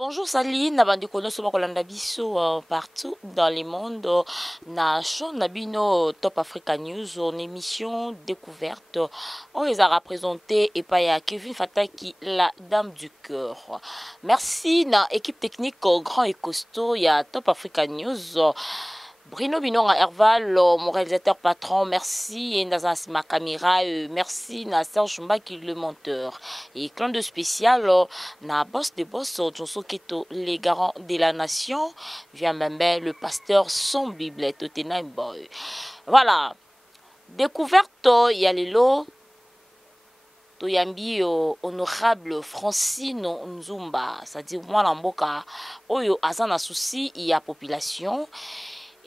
Bonjour Saline, nabandi kono soba kolanda biso partout dans le monde na show nabino Top Africa News en émission découverte. On les a représentés et pas ya Kevin Fataki, la dame du cœur. Merci na équipe technique grand et costaud ya Top Africa News. Bruno Binonga Herval, mon réalisateur patron, merci. Et Nazas ma caméra, merci. Na Serge Mbaki, le monteur. Et clan de spécial, na boss de boss, Johnson Keto, les garants de la nation. Vient même le pasteur son Bible, Totena Boy. Voilà. Découverte, il y a les lots. Toyambi honorable Francine Nzumba, c'est-à-dire moi l'amboka, oyo azana souci, il y a population.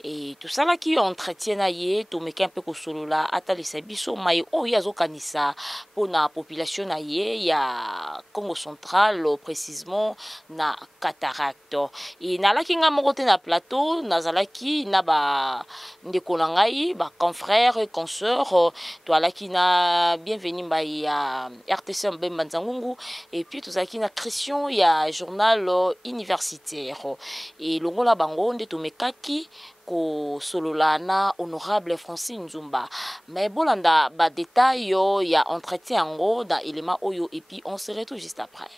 Et tout ça là qui entretient aye to meke un peu ko solo la atalisa biso mai o yazo kanisa pour la population aye ya Congo central précisément na cataracte et na la kinga moko te na plateau nazalaki na ba ndeko na ngai ba confrères et consoeurs to ala kina bienvenue ba ya RTC Mbemba Nzangungu et puis tozalaki na Christian ya journal universitaire et longola bango nde to mekaki ko sololana honorable Francine Nzumba mais bolanda ba détail yo ya entretien ango dans élément oyo et puis on se retrouve juste après.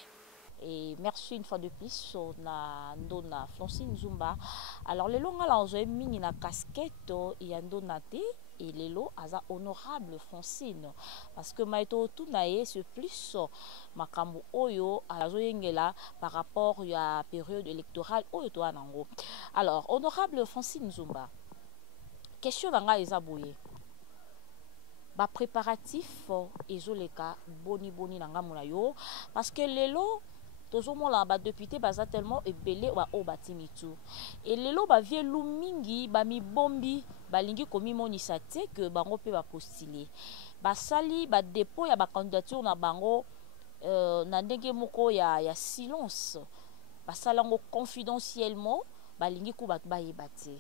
Et merci une fois de plus na ndona Francine Nzumba. Alors les longs là on a mis na casquette ya ndona te et lelo aza honorable Francine parce que maito tout nae c'est plus makambo oyo azo yengela par rapport à période électorale oyo to anango. Alors honorable Francine Nzumba, question nanga eza boye ba préparatif ezoleka boni nanga mona yo parce que lelo tozomona ba député baza tellement ebele wa o batimitu et lelo ba vielu mingi ba mibombi balingi komimonisa te que bango pe ba postuler basali ba dépôt ya ba candidature na bango na ndenge moko ya silence basalango confidentiellement balingi ko ba yeba te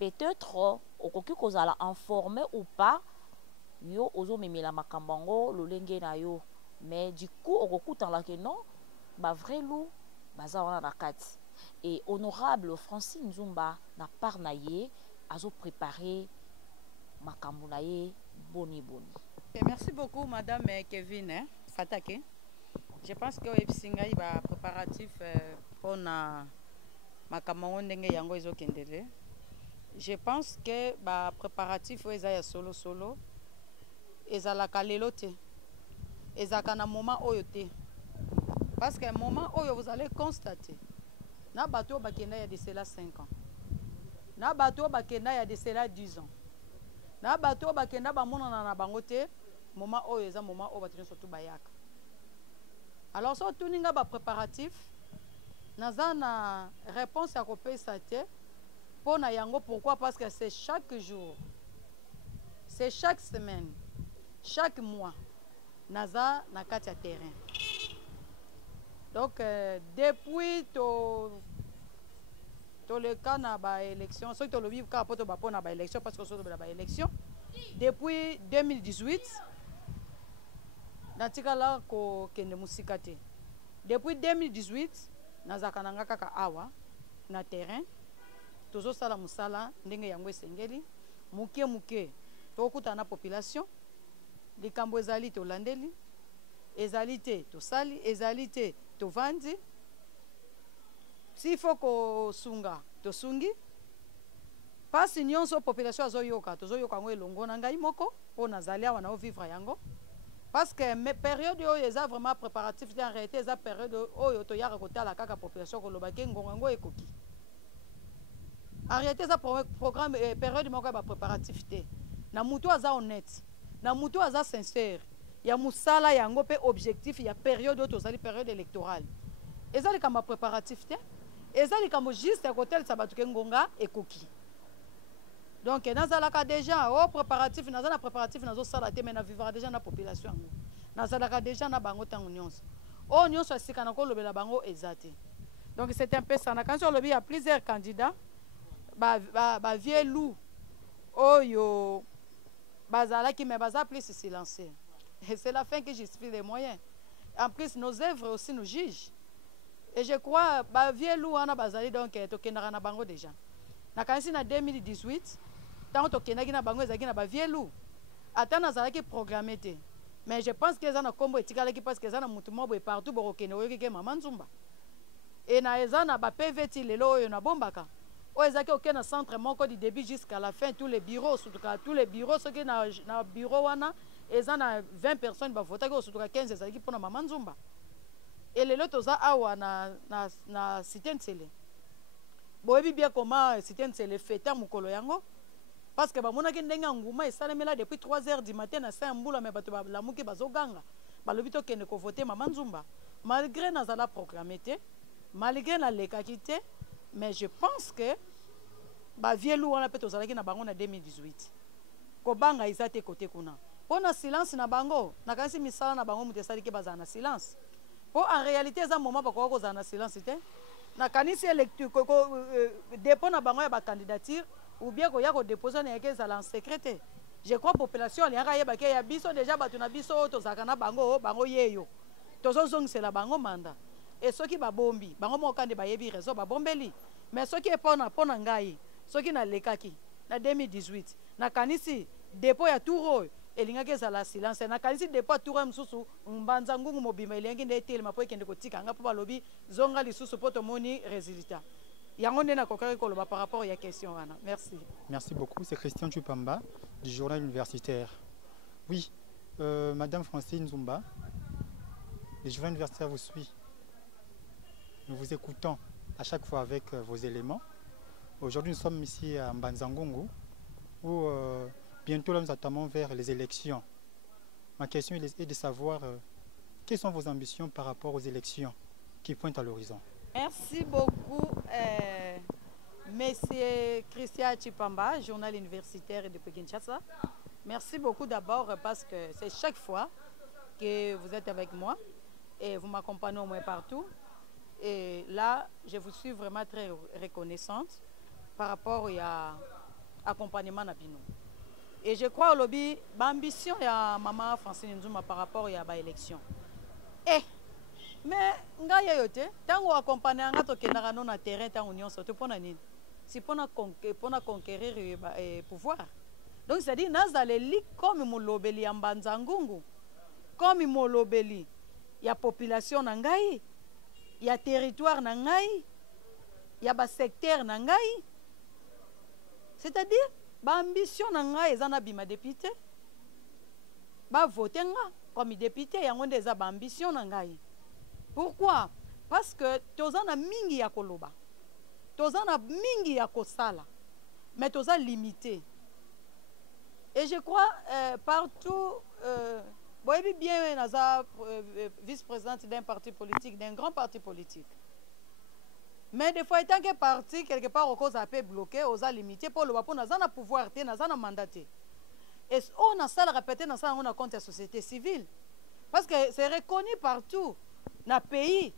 peut-être okoki kozala informé ou pas yo ozomemela makambango lolenge na yo mais du coup okokutala ke non ba vrai loup baza wana na kati et honorable Francine Nzumba na part na ye azo préparer makambo na ye boni. Merci beaucoup madame Kevin Fatake. Je pense que ebisinga ba préparatif pour na makambo ndenge yango ezokendele. Je pense que ba préparatif eza ya solo ezalaka lelo te ezalaka na moment oyo te parce que moment oyo vous allez constater na bato bakenda ya de cela 5 ans na bato bakenda ya de cela 10 ans na bato bakenda bamonana na bango te moment oyo eza moment oyo bato surtout bayaka. Alors so tuninga ba préparatif naza na réponse ya kopesa te pona yango. Pourquoi? Parce que c'est chaque jour, c'est chaque semaine, chaque mois naza na kati ya terrain. Donc depuis to le cas na ba élection, so to le vivre ka poto ba pona ba élection parce que so to ba élection depuis 2018 natika la ko kende musika te. Depuis 2018 naza kananga kaka awa na terrain tozo sala musala ndenge yango esengeli muke tokuta na population likambo ezali to landeli ezali te to sali ezali te to vandi si faut ko sunga to sungi pasi nyonso population azoyoka tozoyoka ngo elongo na ngai moko po nazali awa na vivre yango parce que mes période oyo eza vraiment préparatif en réalité eza période oyo to yaka kotala kaka population ko lobake ngongo ngo ekoki. En réalité ça programme période moko ba préparatif te na mutu aza honnête na mutu aza sincère ya musala yango pe objectif ya période oyo tozali période électorale ezali kama préparatif te ezali kama juste à côté sa batuke ngonga ekoki. Donc nazalaka déjà au préparatif nazala préparatif nazo sala te mais na vivra déjà na population yango nazalaka déjà na bango tango nyonso o nyonso asika na ko lobela bango ezate. Donc c'est un peu ça na quand sur lobby il y a plusieurs candidats ba vieux loup oyo bazala qui mais baza plus silencieux et c'est la fin qui justifie les moyens. En plus nos œuvres aussi nous jugent Et je crois ba vielu wana bazali donc tokendaka na bango déjà. Na kanisi na 2018 tant tokendaki na bango ezalaki na ba vielu. Ata nazalaki programmé te. Mais je pense que ça na kombo etikalaki parce que ça na mutu moko partout bokokende oyokike Mama Nzumba. Et na eza na ba PVT lelo oyo na bombaka. O ezaki okende na centre moko du début jusqu'à la fin tous les bureaux surtout tous les bureaux ceux qui na bureau wana eza na 20 personnes ba votaki surtout 15 ezalaki pona Mama Nzumba. Et lelo toza awa na Cité Ntsele. Boyebi bien comment Cité Ntsele fêter mukolo yango. Parce que bamonaki ndenge nguma esalemela depuis 3 heures du matin na saint mbula mais bato balamuki bazoganga balobi tokende ko voter Mama Nzumba malgré nazala programmé te malgré na lekaki te mais je pense que ba vielu wana pe tozalaki na bango na 2018 ko banga izate côté kuna pona silence na bango na kanisi misala na bango mutesali ke bazana na silence po en réalité za moment bakoko kozana na silence te na kanisi électeur dépôt na bango ya ba candidature ou bien qu'on y a déposé en secret. Je crois que la population il y a biso déjà batuna biso to zakana bango bango yeyo. Tozo zong c'est la bango manda. Et ceux qui ba bombi, bango mo kande ba yebi réseau ba bombeli. Mais ceux qui est pona ngai, ceux qui na lekaki na 2018, na kanisi dépôt ya touro elingaki za la silence na kanisi dépôt touro msusu mbanza ngungu mobima elengi ndetele mapo ekende kotika nga po balobi zonga lisusu poto moni résultat. Par rapport à la question. Merci. Merci beaucoup. C'est Christian Tupamba du journal universitaire. Oui, Madame Francine Nzumba, le journal universitaire vous suit. Nous vous écoutons à chaque fois avec vos éléments. Aujourd'hui, nous sommes ici à Mbanzangungu où bientôt là, nous attendons vers les élections. Ma question est de savoir quelles sont vos ambitions par rapport aux élections qui pointent à l'horizon. Merci beaucoup, Monsieur Christian Tupamba, journal universitaire de Kinshasa. Merci beaucoup d'abord parce que c'est chaque fois que vous êtes avec moi et vous m'accompagnez au moins partout. Et là, je vous suis vraiment très reconnaissante par rapport à l'accompagnement Nabino. Et je crois au lobby, l'ambition de Maman Francine Nzumba par rapport à l'élection. Mais nga yote tango accompagner nga to kenaka no na terrain tango nyonso to pona nini si pona conquérir pouvoir donc c'est à dire nazaleli comme molobeli ya Mbanzangungu comme molobeli ya population na ngai ya territoire na ngai ya ba secteur na ngai c'est-à-dire ba ambition na ngai eza na bima député ba voter nga comme député yango ndeza ba ambition na ngai. Pourquoi? Parce que tozana mingi ya koloba, tozana mingi ya kosala, mais toza limité. Et je crois partout, boyebi bien naza vice-présidente d'un parti politique, d'un grand parti politique. Mais des fois, étant que parti quelque part au cause a peu bloqué, osa limité pour le pour naza na pouvoir te, naza na mandaté. Et on a ça répété dans ça on a compte la société civile, parce que c'est reconnu partout. Na pays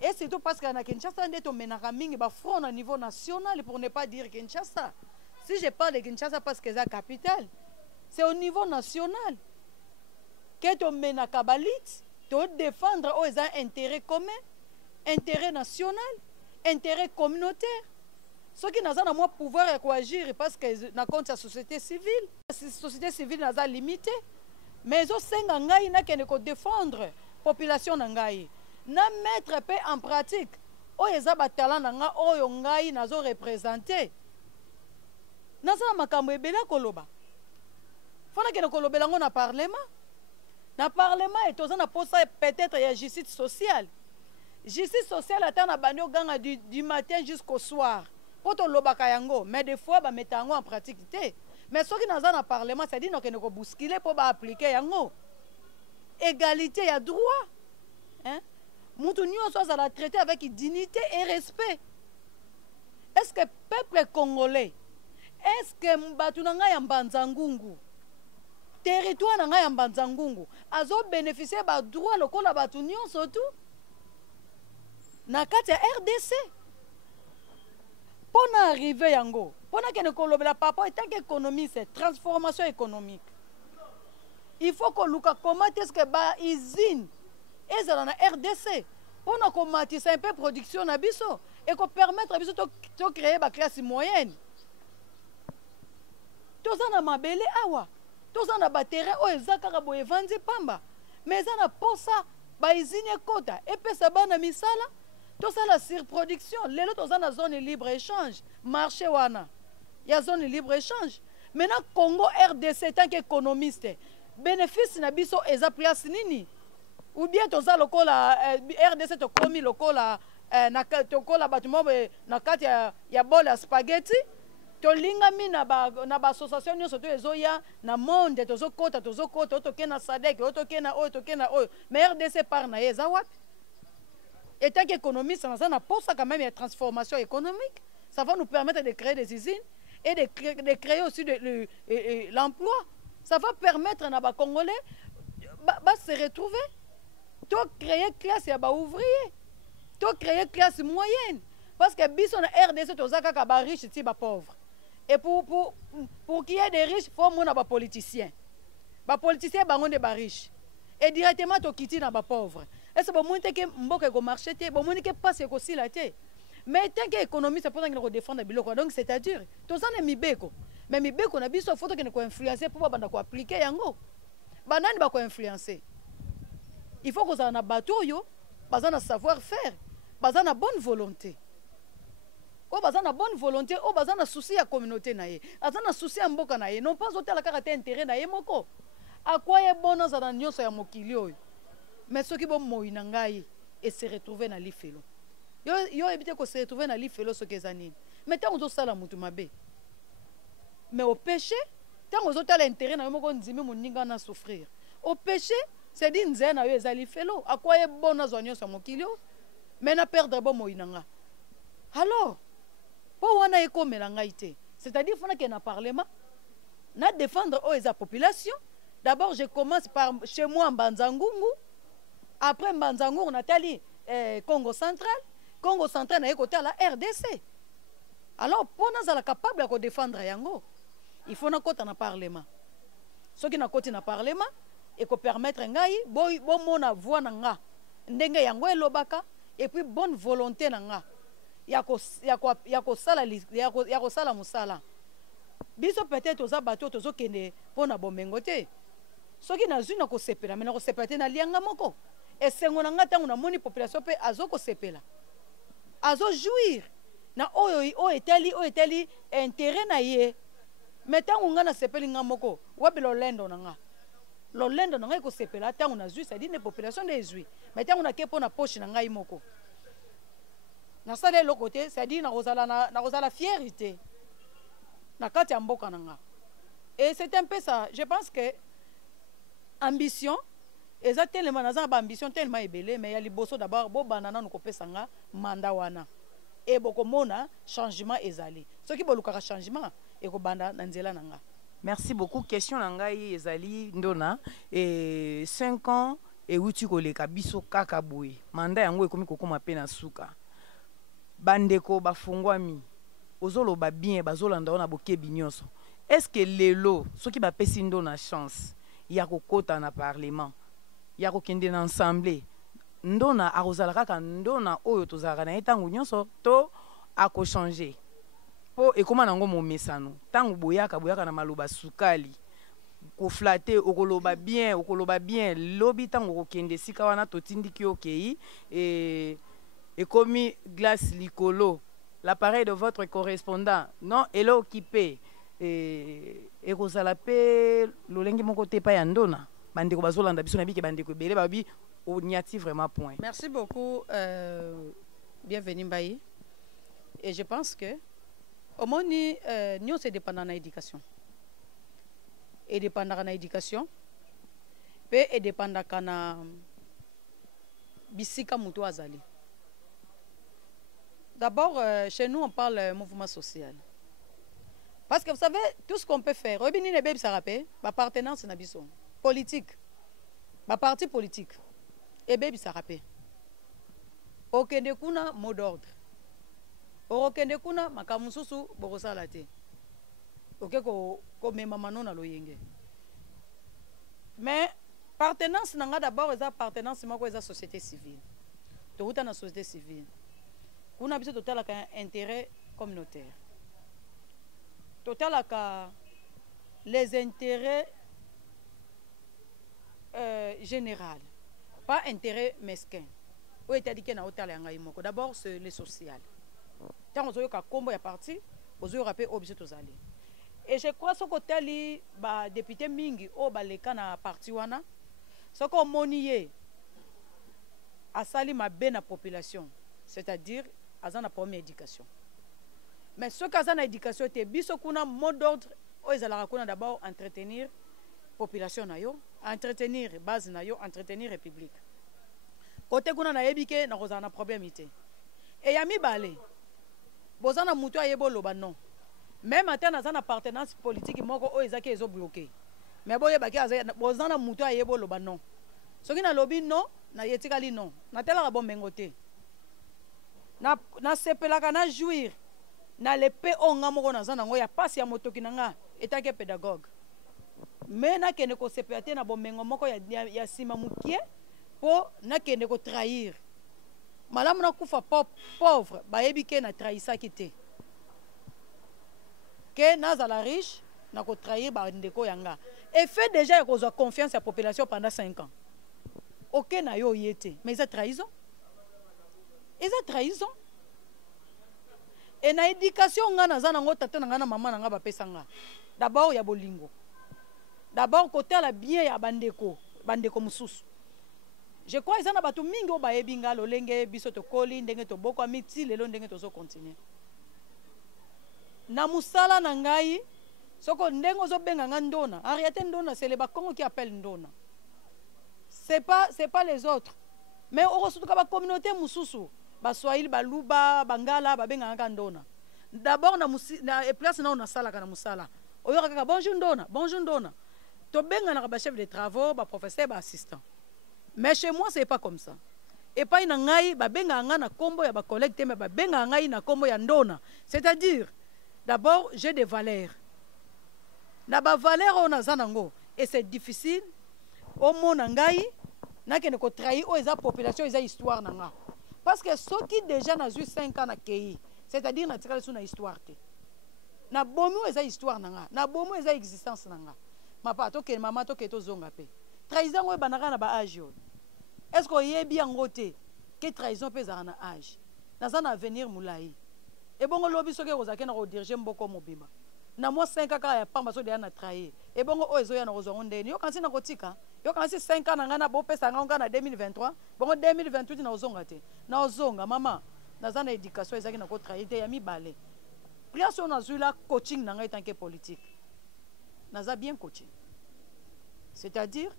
et surtout parce que na Kinshasa ndeto menaka mingi ba front au niveau national pour ne pas dire Kinshasa. Si je parle de Kinshasa parce que c'est la capitale, c'est au niveau national que to menaka balit to défendre aux intérêts communs, intérêt national, intérêt communautaire. Ceux qui n'ont pas pouvoir agir parce que na compte la société civile, la société civile n'a limité, mais au senga ngai na kene ko défendre population na ngai. Na mettre pe en pratique oyo eza talent na nga oyo ngai nazo représenter nazala makambo ebele koloba fona kene kolobela ngo na parlement et toza na posa peut-être ya justice sociale ata na bandi oganga du matin jusqu'au soir po tolobaka yango mais des fois bameta yango en pratique te mais soki naza na parlement c'est-à-dire nokende kobuskile po baapplike yango égalité ya droit hein? Mutu nyonso azala traité avec dignité et respect. Est-ce que le peuple congolais, est-ce que batu na ngai ya Mbanzangungu, territoire na ngai ya Mbanzangungu, azo bénéficier ba droit lokola batu nyonso tout na kati ya RDC? Pona arriver yango, pona kene kolobela papa etant qu'économiste, transformation économique. Il faut que luka comment est-ce que ba usine ezala na RDC pour nous commatisser un peu production na biso et ko permettre biso de créer ba classe moyenne. Tous en a mabele awa, tous en a ba terrain o ezaka bo evandi pamba, mais en a pour ça ba izine kota et pe ça bana misala, tous en la surproduction, les autres en a zone libre échange, marché wana. Il y a zone libre échange. Maintenant Congo RDC tant qu'économiste, bénéfice na biso eza place nini? Ou bien toza lokola RDC to komi lokola na tokola batumo na kati ya bol ya spaghetti to lingami na ba association nyonso to ezoya na monde tozokota otoke na SADC otoke na oyo mais RDC par na eza wapi? Et tant qu'économiste ça na posa quand même il y a transformation économique, ça va nous permettre de créer des usines et de créer aussi l'emploi. Ça va permettre à ba Congolais se retrouver. Tu créer classe ya ba ouvrier, tu créer classe moyenne parce que biso na RDC tozaka ka ba riche ti ba pauvre. Et pour qu'il y ait des riches, faut mon ba politiciens. Ba politiciens bango de ba riche. Et directement to kiti na ba pauvre. Et c'est bon monte que mboka go marché te, bon monte que passe ko sila te. Mais tant que économie ça peut que défendre biloko. Donc c'est-à-dire tozana mibeko. Mais mibeko na biso faut que ne ko influencer pour banda ko appliquer yango. Banani ba ko influencer. Il faut que ça ait un bateau, un savoir-faire, une bonne volonté. Une bonne volonté, un souci à la communauté, un souci à mboka na ye, non pas autant la caractère intérêt na ye moko. À quoi est bon dans un nyonso ya mokilio. Mais ceux qui vont mourir ngai et se retrouver dans l'ifelo. Yo éviter que se retrouver dans l'ifelo ce que zanine. Mais tant on ça la mutu mabe. Mais au péché, tant on a l'intérêt na moko nzimi moninga na souffrir. Au péché c'est dit nzé na yo ezali felo akwa ye bona zonyo sa mokilio mais na perdre bon moinanga alors po wana ekomela ngai te c'est-à-dire faut que na parlement na défendre la population. D'abord je commence par chez moi en Banzangungu, après Banzangungu Nathalie Congo central na écouter la RDC. Alors pour nous être capable de défendre yango il faut na kota na parlement ceux qui na koti na parlement et qu'on permettre ngai bon mona voix nanga ndenge yango elobaka et puis bonne volonté nanga yako sala musala biso peut-être oza bato tozo kende pona bomengo te soki nazwi na ko sepela mais na ko sepela na lianga moko et sengo nanga tangu na moni population pe azo ko sepela azo jouir na oyo etali intérêt na ye mais tangu nga na sepeli nga moko wabelo lendo nanga l'olendo na ngai ko sepela tangu na zui ça dit les populations des zui mais tangu na kepo na poche na ngai moko na sala le côté ça dit na rozala fierté na kati ya mboka nanga. Et c'est un peu ça, je pense que ambition eza tellement naza ba ambition tellement ebele mais ya liboso d'abord bo banana no kopesa nga manda wana et boko mona changement ezali soki bolukaka changement e ko banda na nzela nanga. Merci beaucoup. Question nangai ezali ndona et 5 ans et uti koleka biso kaka boye. Manda yango ekomi kokoma pe na suka. Bandeko bafungwami. Ozolo ba bien bazolanda ona bokebi nyonso. Est-ce que lelo soki ba pesi ndona chance ya kokota na parlement ya kokende na assemblée ndona arozala kaka ndona oyo tozalaka na etango nyonso to ako changer po ekoma nango momesano tango boyaka na maloba sukali ko flatter okoloba bien lobi tango kokende sika wana totindiki okei et ekomi glace likolo l'appareil de votre correspondant non elo occupé et kozala pe lolengi moko te pa ya ndona bandeko bazolanda biso na bike bandeko ebele babi on y a-t-il vraiment point. Merci beaucoup bienvenue Mbaye. Et je pense que au moins nous c'est dépendant de l'éducation et dépendant de l'éducation et dépendant kana bisika muto azali. D'abord chez nous on parle mouvement social parce que vous savez tout ce qu'on peut faire robini ne bébé ça rappelle appartenance na biso politique ba parti politique et bébé ça rappelle okende kuna mot d'ordre okende kuna makamususu bokosala te oke ko mema manona loyenge mais appartenance nanga d'abord eza appartenance moko eza société civile tokuta na société civile kuna biso totalaka intérêt communautaire totalaka les intérêts général pas intérêt mesquin oyo etadike na otala ya ngai moko d'abord c'est le social ntango ozoyoka kombo ya parti ozoyoka mpe oyo biso tozali et je crois soki otali badepute mingi oyo baleka na parti wana soki omoni ye asali mabe na population c'est-à-dire aza na problème ya éducation mais soki aza na éducation te biso kuna mot d'ordre oyo ezalaka kuna d'abord entretenir population na yo entretenir base na yo entretenir république kote kuna nayebi ke nakozala na problème te e ya mibale boza na mutu ayeba oloba non même ata naza na partenance politique moko oyo ezaki ezobloke mais boyebaki boza na mutu ayeba oloba non soki nalobi non nayetikali non natelaka bomengo te nasepelaka na jouir na lepe oyo nga moko naza nango ya pasi ya motoki na nga etaki pédagogue me nakende kosepela te na bomengo moko ya nsima mokie mpo nakende kotrahir malamu nakufa pauvre bayebi ke natrahisaki te ke nazala riche na kotrahir bandeko yanga effet déjà ya kozwa confiance ya population pendant 5 ans oke na yo oye te mais eza trahison e na éducation nga naza nango tata na nga na mama na nga bapesa nga d'abord ya bolingo d'abord kotala bien ya bandeko mosusu je crois eza na bato mingi oyo bayebi nga lolenge biso tokoli ndenge tobokwami ti lelo ndenge tozokontinue na mosala na ngai soko ndenge ozobenga nga ndona en réalité ndona c'est le bakongo qui appelle ndona c'est pas les autres mais okosutuka bacommunauté mosusu baswahili baluba bangala babengaka nga ndona d'abord na place nao nasalaka na mosala oyoka kaka bonjour ndona tobenganaka bachef de travaux baprofesseur baassistant mais chez moi c'est pas comme ça epai na ngai babengaka nga na kombo ya bacollègue te mais babengaka ngai na kombo ya ndona c'est-à-dire d'abord j'ai des valeurs na bavaleur oyo naza nango et c'est difficile omona ngai nakende kotrahir oyo eza population eza histoire na nga parce que soki déjà nazwi 5 ans na kei c'est-à-dire natikali so na histoire te na bomi oyo eza histoire na nga na bomi oyo eza existence na nga mapa tokende mama tokende tozonga mpe trahison oyo ebanaka na baage oyo est ce que oyebi yango te ke trahison mpe ezalaka na age naza na avenir molai ebongo lobi soki ekozalaki na kodirige mboko mobima na mwa 5 kaka ya pamba so deya na trahir ebongo oyo ezoya na kozwango ndeni yokanisi na kotika yokanisi 5 ans na ngai na bopesa ngai nga na 2023 bongo 2028 na ozonga te na ozonga mama naza na éducation ezalaki na kotrahir te ya mibale place oyo nazwi la coaching na ngai tanke politique naza bien coaché c'est-à-dire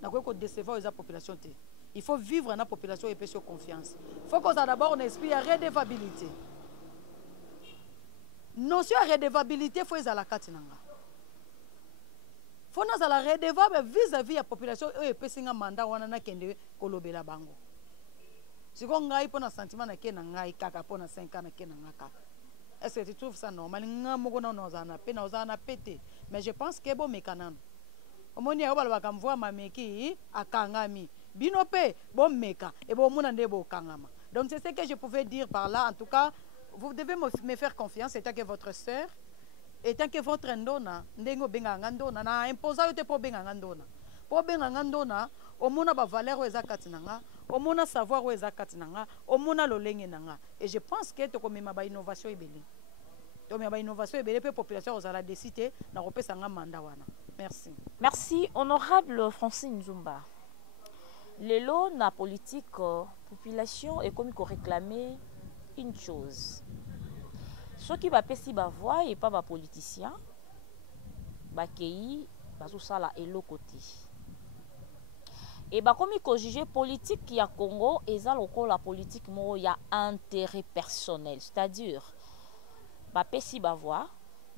nakoki kodecevoir eza population te il faut vivre na population epesi yo confiance faut kozala d'abord un esprit ya redevabilité notion ya redevabilité faut ezala kati na nga faut nazala redevable vis-à-vis ya population oyo epesi nga mandat wana nakende kolobela bango siko ngai mpo na sentiment nake na ngai kaka mpo na 5 ans nake na nga kaka est-ce que tu trouves ça normal nga moko na ozala na pe na ozala na pe te mais je pense ke bomeka nano omoni yango balobaka mvwa mameki akangami bino mpe bomeka e bomona nde bokangama donc c'est ce que je pouvais dire par là en tout cas vous devez me faire confiance étant que votre sœur étant que votre ndona ndenge obengaka nga ndona na imposa yo te mpo obengaka nga ndona mpo obengaka nga ndona omona bavaleur oyo eza kati na nga omona savoir oyo eza kati na nga omona lolenge na nga et je pense que tokomema bainnovation ebele tomema bainnovation ebele mpe population kozala desi te na kopesa nga manda wana merci. Merci honorable Francine Nzumba. Lelo na politique population est comme réclamer une chose. Ceux qui va pesi ba voix et pas ba politicien ba kei ba sala elo côté. Et bah comme il juger politique qui a Congo et ça la politique mo ya intérêt personnel, c'est-à-dire ba pesi ba voix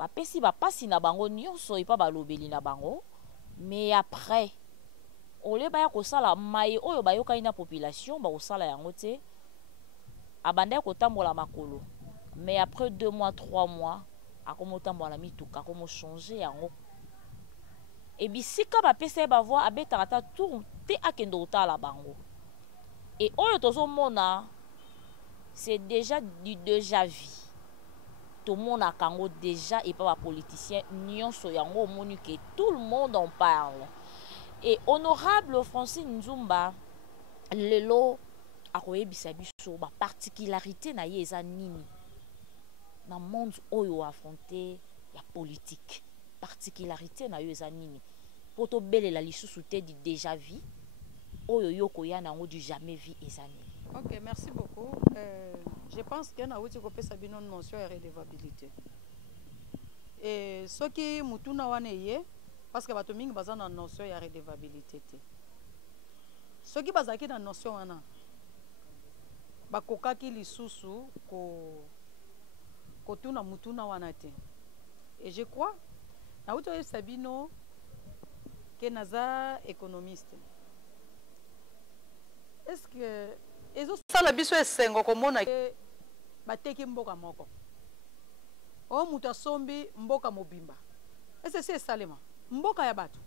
ba pesi ba pasi na bango nyonso et pas ba lobeli na bango mais après ole ba ya ko sala mai oyo ba yoka ina population ba ko sala yango te abanda ko tambola makolo mais après 2 mois 3 mois akomotambola mituka akomo changer yango et bisika ba pesa ba voix abetaka ta tour te akendo otala bango et oyo tozomona c'est déjà du déjà vu. Tout le monde a kango déjà et pas politicien nyonso yango omoni que tout le monde en parle. Et honorable Francine Nzumba lelo akoyebisa biso ba particularité na ye eza nini na monde oyo affronté ya politique. Particularité na yo eza nini po tobelela lisusu te du déjà vu oyo yoko ya nango du jamais vu eza nini. Ok, merci beaucoup. Je pense que na wuti ko pesa bino notion ya redevabilité. Et ce qui mutuna wane ye parce que bato mingi baza na notion ya redevabilité te. Ce qui bazaki na notion wana bakokaki lisusu ko tuna mutuna wana te. Et je crois na wuti ko sabino que naza économiste. Est-ce que ezosala biso esengo komona bateki mboka moko o mutu asombi mboka mobimba ese si esalema mboka ya bato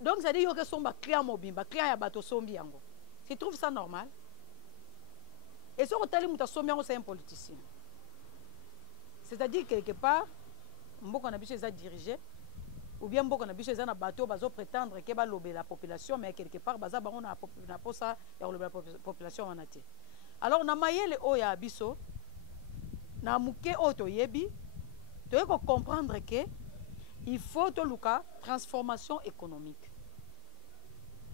donc ça dit yo ke somba client mobimba client ya bato sombi yango tu trouves ça normal et ce que mutu asombi yango c'est un politicien c'est-à-dire quelque part mboka na biso eza dirigé ou bien mboka na biso eza na bato bazo prétendre ke balobe la population mais quelque part baza bango na posa ya lobe la population wana te. Alors na mayele o ya biso na muke o to yebi to yeko comprendre que il faut to luka transformation économique.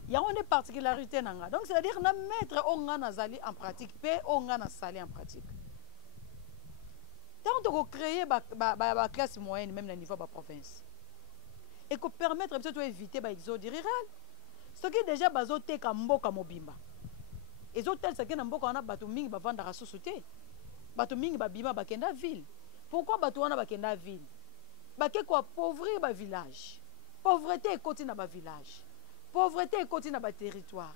Il y a une particularité nanga. Donc c'est-à-dire na mettre o nga nazali en pratique pe o nga na sali en pratique. Tant de créer ba classe moyenne même na niveau ba province. Et qu'on permettre d'éviter l'exode rural. Ce qui est déjà bazoté comme mboka mobimba. Et hôtels c'est que na mboka wana bato mingi ba vanda ra société. Bato mingi ba bima ba kenda ville. Pourquoi bato wana ba kenda ville? Ba ke ko appauvrir ba village. Pauvreté ekoti na ba village. Pauvreté ekoti na ba territoire.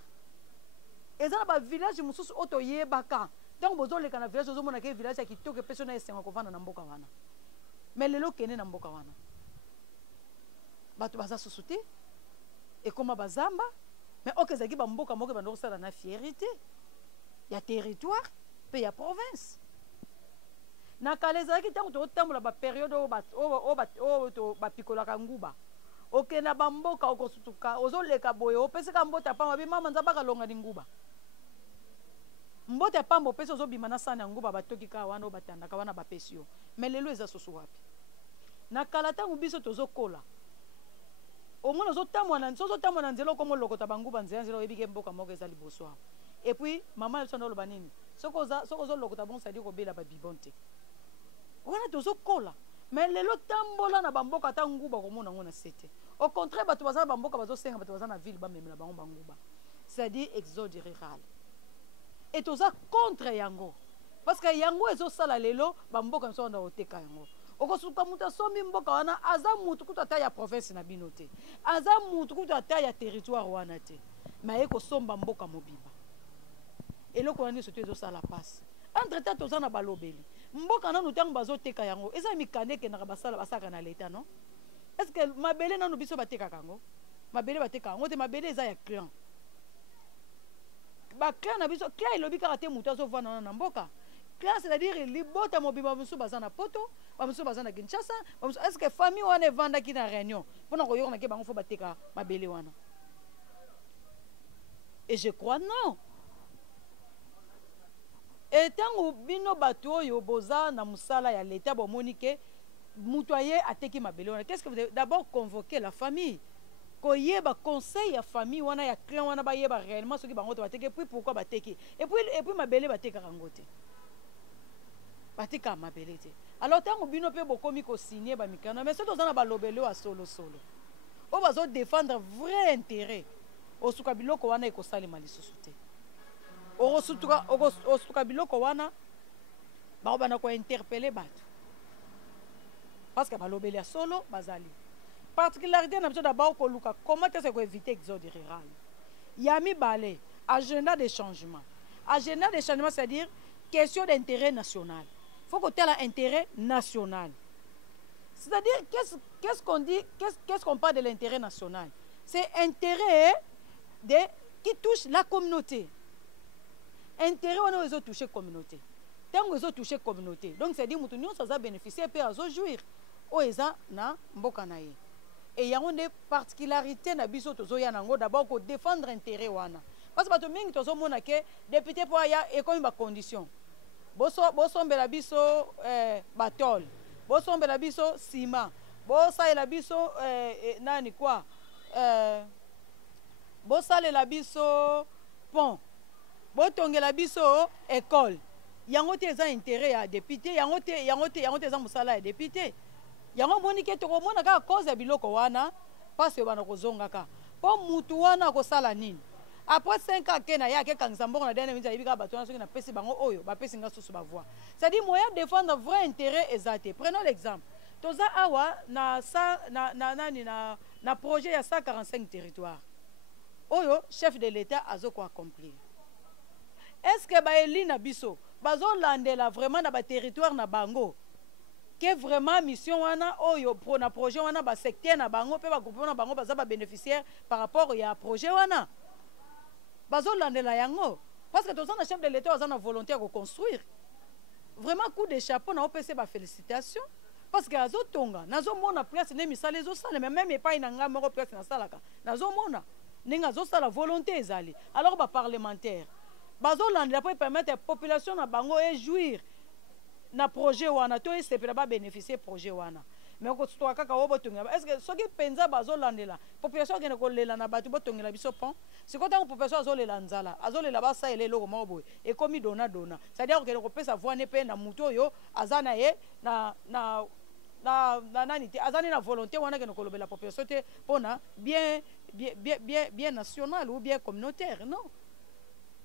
Et ça ba village mususu oto yebaka. Donc bozo le kana village ozo mona ke village ya kitoko personne esenga ko vanda na mboka wana. Mais lelo kene na mboka wana. Bato baza société et comme bazamba mais okezaki ba mboka moko ba ndosala na fierté ya territoire pe ya province na kalezaki tango to tambola ba période o ba pikolaka nguba okena ba mboka okosutuka ozoleka boye opeseka mbota pamba bi mama nzaba kalonga nguba mbota pamba opesa ozobima na sana nguba batoki ka wana batandaka wana ba pesio mais lelo eza soso wapi na kala tango biso tozokola au moins nous autres na nzelo comme lokota bangu banzela nzelo ebike mboka moko ezali boso et puis maman elle sonne le banini soko lokota bon ça dit ko bela ba bibonte wana tozo kola mais lelo tambola na bamboka ta nguba ko mona ngona sete au contraire bato bazana bamboka bazo senga bato bazana ville ba memela bango banguba c'est dit exode rural et toza contre yango parce que yango ezo sala lelo bamboka nso na oteka yango okosuka muta sombi mboka wana aza mutu kuta ta ya province na binote aza mutu kuta ta ya territoire wana te mais eko somba mboka mobimba eloko wana soto ezo sala passe entre temps toza na balobeli mboka nanu tango bazoteka yango eza mikande ke na basala basaka na leta non est-ce que mabele nanu biso bateka kango mabele bateka yango te mabele eza ya client ba client na biso client ilobi kaka te mutu azovana na mboka client c'est-à-dire libota mobimba musu bazana poto bamusu bazana Kinshasa bamusu est-ce que famille wana vanda ki na réunion pona ko yona ke bango fo bateka mabele wana et je crois non et tango bino bato yo boza na musala ya l'état bomoni ke mutoyer ateki mabele wana qu'est-ce que vous devez d'abord convoquer la famille ko yeba conseil ya famille wana ya client wana ba yeba réellement ce qui bango to bateki puis pourquoi bateki et puis mabele bateka rangote batika mabele te alors tango bino pe bokomi ko signer ba mikano mais c'est ozana ba lobelo a solo o bazo défendre vrai intérêt osuka biloko wana ekosali malisusu te osuka biloko wana ba bana ko interpeller bato parce que ba lobelo a solo bazali particularité na biso d'abord ko luka comment est-ce qu'on éviter exode rural yami balé agenda de changement c'est-à-dire question d'intérêt national. Il faut que tu aies l'intérêt national. C'est-à-dire, qu'est-ce qu'on dit, qu'est-ce qu'on parle de l'intérêt national? C'est intérêt qui touche la communauté. intérêt wana ils ont touché communauté tango ils ont touché communauté donc c'est dire mutu nyonso aza bénéficier pe azo jouir o eza na mboka na ye et yango nde particularité na biso tozoya nango d'abord ko défendre intérêt wana parce que bato mingi tozomona ke député po aya ekomi bacondition bosombela biso batol bosombela biso ciment bosalela biso nani kwa bosalela biso pont botongela biso école yango te eza intérêt ya député yango te eza mosala ya député yango moni ke tokomona kaka cause ya biloko wana pasi bana kozongaka mpo mutu wana akosala nini après 5 ans ke na ye akekangisa mbongo na dene minzi ayebi kaka bato wana soki napesi bango oyo bapesi nga susu bavoi c'est-à-dire moyen défendre vrai intérêt eza te prenons l'exemple toza awa na projet ya 145 territoire oyo chef de l'état azoko accomplir est-ce que baeli na biso bazolandela vraiment na baterritoire na bango ke vraiment mission wana oyo na projet wana basecteur na bango mpe bagroupe na bango baza babénéficiaire par rapport ya projet wana bazolandela yango parce que toza na chef de l'état aza na volonté ya koconstruire vraiment coup de chapeau na opesa bafélicitation parce que azotonga nazomona place nde misala ezosala mais même epai na ngai moko place nasalaka nazomona ndenge azosala volonté ezali alors baparlementaire bazolandela mpo epermettre population na bango ejouir na projet wana to esepela babénéficie projet wana mais okotoka kaka o botongela est ce que soki mpenza bazolandela population akende kolela na bato botongela biso pont sikoyo ntango population azolela nzala azolela basalela eloko moko boye ekomi dona c'est-à-dire okende kopesa voine mpe na mutu oyo aza na ye nani te aza ne na volonté wana akende kolobela population te mpona bien national ou bien communautaire non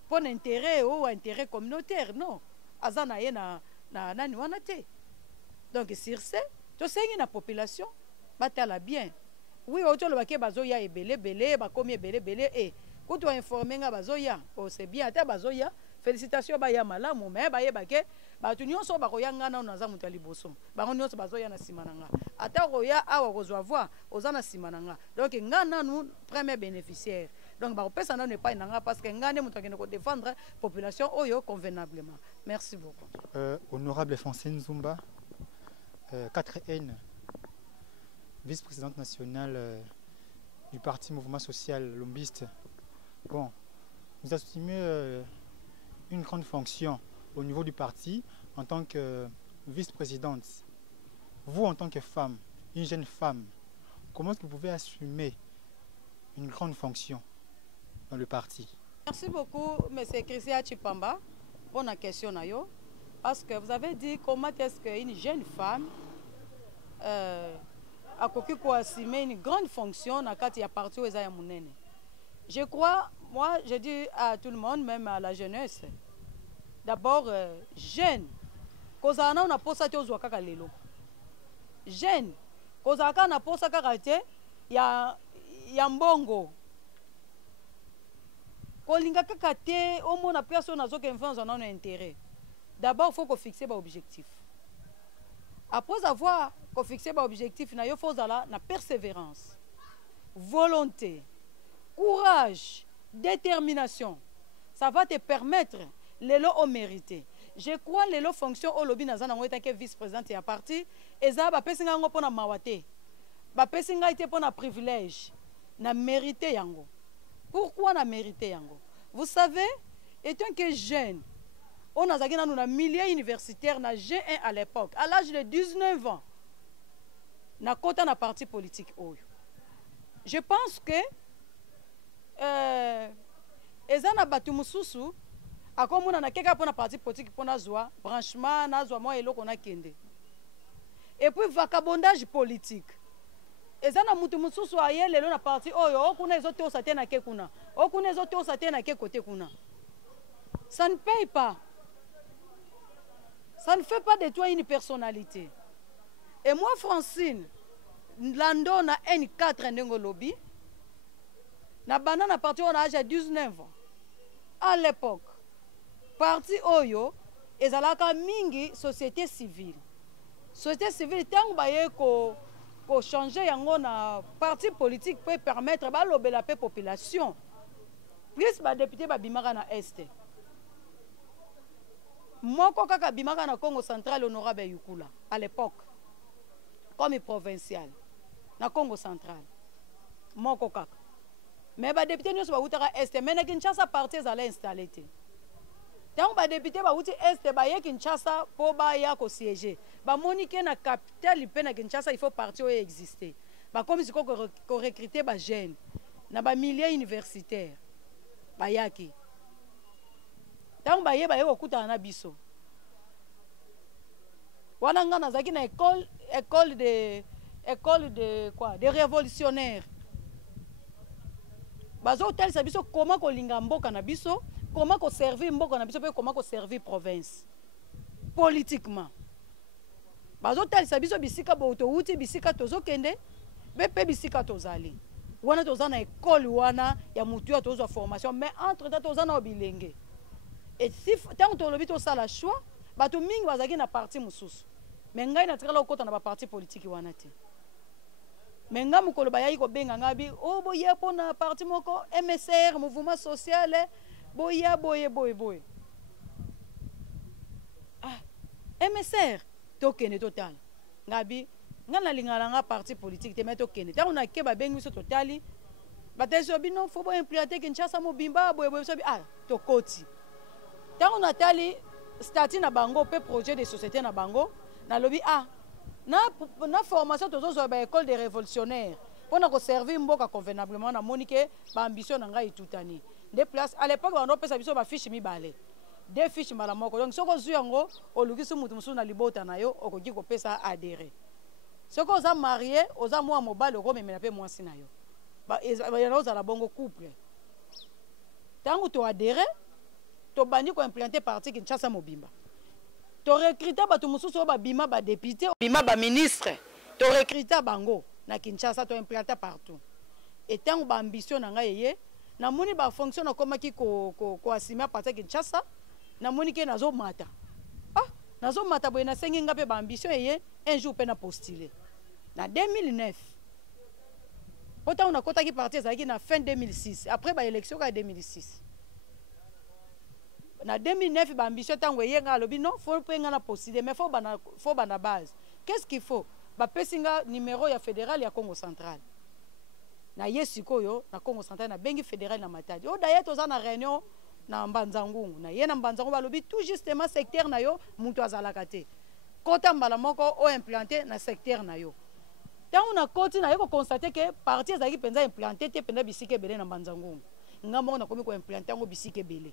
mpona intérêt ou intérêt communautaire non aza na ye na nani wana te donc sur ce tosengi na population batala bien oui otolobaki bazoya ebele bakomi ebele kutu bainforme nga bazoya c'est bien ata bazoya félicitation baya malamu me bayebake bato nyonso bakoya nga nano naza moto ya liboso bango nyonso bazoya na nsima na nga ata koya awa kozwa voi oza na nsima na nga donc nga nanu premier bénéficiaire donc bakopesa nano epai na nga parce que nga nde moto akende kodéfendre population oyo convenablement merci beaucoup honorable Francine Nzumba 4N vice-présidente nationale du parti Mouvement Social Lombiste. Bon, vous assumez une grande fonction au niveau du parti en tant que vice-présidente. Vous, en tant que femme, une jeune femme, comment est-ce que vous pouvez assumer une grande fonction dans le parti? Merci beaucoup, M. Christian Chipamba, pour la question. Parce que vous avez dit comment est-ce qu'une jeune femme a assumer une grande fonction dans le parti où elle est. Je crois, moi, je dis à tout le monde, même à la jeunesse, d'abord, jeune, quand on a posé à lelo. Jeune, quand on a posé à ya mbongo. Quand on a posé au moins la personne n'a aucun intérêt. D'abord, il faut qu'on fixe un objectif. Après avoir fixé un objectif, il faut la persévérance, volonté, courage, détermination. Ça va te permettre de le mériter. Je crois que les fonctions au lobby nazana en tant que vice-présidente et à parti et ça va pesinga ngo pona mawate. Ba pesinga été pona privilège na mérité yango. Pourquoi na mérité yango? Vous savez, étant que jeune, on a un milieu universitaire na G1 à l'époque, à l'âge de 19 ans. Na kota na parti politique oyo. Je pense que ezana batu mususu akomuna na keka pona parti politique pona zwa branchement na zwa mo eloko na kende. Et puis vagabondage politique. Ezana mutu mususu aye lelo na parti oyo okuna ezote osate na ke kuna. Okuna ezote osate na ke côté kuna. Ça ne paye pas. Ça ne fait pas de toi une personnalité. Et moi, Francine, Lando na N4 Ndengo Lobby, na banana parti on a âge de 19 ans. À l'époque, parti Oyo, ezalaka mingi société civile. Société civile, tant baye ko changer yango na parti politique peut permettre ba lobe la population. Plus ba député ba bimaka na Est. moko kaka bimaka na Congo central honorable Yukula à l'époque comme provincial na Congo central moko kaka mais ba député nyonso bautaka est mais na Kinshasa parti ezala installé te tant ba député bauti est ba ye Kinshasa po ba ya ko siéger ba monique na capitale pe na Kinshasa il faut parti exister ba comme si ko recruter ba jeunes na ba milliers universitaires ba yaki tant ba ye ko kuta na biso wana nga nazaki na école de quoi des révolutionnaires bazo tel sa biso comment ko linga mboka na biso comment ko servir mboka na biso pe comment ko servir province politiquement bazo tel sa biso bisika boto uti bisika tozo kende pe bisika tozali wana tozana école wana ya mutu ya tozo formation mais entre temps tozana obilenge et si tant to lobi to sala choix bato mingi bazaki na parti mususu mais ngai na tikala okota na ba parti politique wana te mais nga mukolo bayayi ko benga ngabi o boye pona parti moko MSR mouvement social boye ah MSR tokene total ngabi nga na lingala nga parti politique te mais tokene ta on a ke ba bengi so totali bateso bino fo bo implanter Kinshasa mobimba boye so bi ah tokoti ta on a tali statut na bango pe projet de société na bango na lobi ah na formation tozo ba école des révolutionnaires pour na ko servir mboka convenablement na monique ba ambition na ngai tutani des places à l'époque on pesa biso ba fiche mi balé des fiches mala moko donc soko zuyango olukisu mutu musu na libota na yo okoki ko pesa adhérer soko za marié oza mwa mobile ko memela pe mwasi na yo ba yana za la bongo couple tango to adhérer to bandi ko implanter parti Kinshasa mobimba to recruter bato mususu ba bima ba député bima ba ministre to recruter bango na Kinshasa to implanter partout et tant ba ambition na nga yeye na moni ba fonction na komaki ko assumer parti Kinshasa na moni ke nazo mata nazo mata boye na sengi nga pe ba ambition yeye un jour pe na postuler na 2009 pota on a kota ki parti ezaki na fin 2006 après ba élection ka 2006 na 2009 ba ambition tango yenga lobi non faut penga na postuler mais faut bana base qu'est-ce qu'il faut ba pesinga numéro ya fédéral ya Congo central na yesikoyo na Congo central na bengi fédéral na Matadi o d'ailleurs toza na réunion na Mbanzangungu na yena Mbanzangungu ba lobi tout justement secteur na yo mutu azalaka te kota mbala moko o implanter na secteur na yo tango na koti na yo ko constater que parti ezaki penza implanter te penza bisike belé na Mbanzangungu ngambo na komi ko implanter ngo bisike belé